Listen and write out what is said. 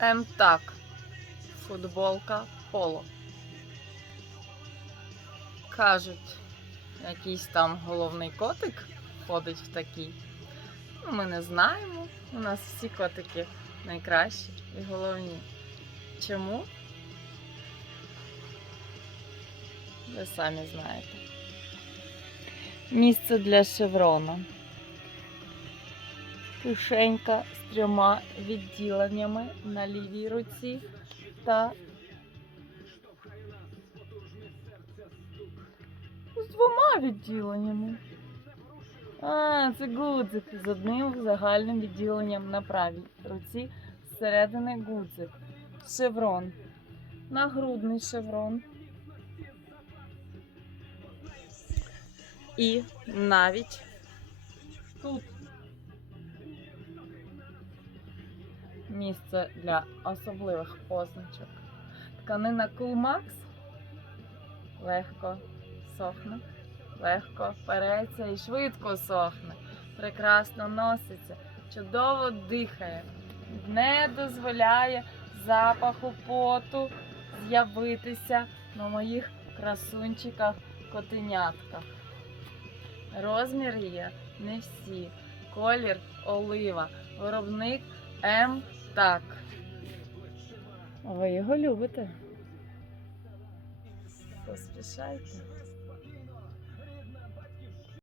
МТАК. Футболка поло. Кажуть, якийсь там головний котик ходить в такій. Ну, Ми не знаємо. У нас всі котики найкращі і головні. Чому? Ви самі знаєте. Місце для шеврона. Кишенька з трьома відділеннями на лівій руці та з двома відділеннями. А, це гудзик з одним загальним відділенням на правій руці. Зсередини гудзик. Шеврон. Нагрудний шеврон. І навіть місце для особливих позначок. Тканина Coolmax легко сохне, легко переться і швидко сохне, прекрасно носиться, чудово дихає, не дозволяє запаху поту з'явитися на моїх красунчиках котенятках. Розмір є не всі. Колір олива. Виробник М. Так. Ви його любите. Поспішайте.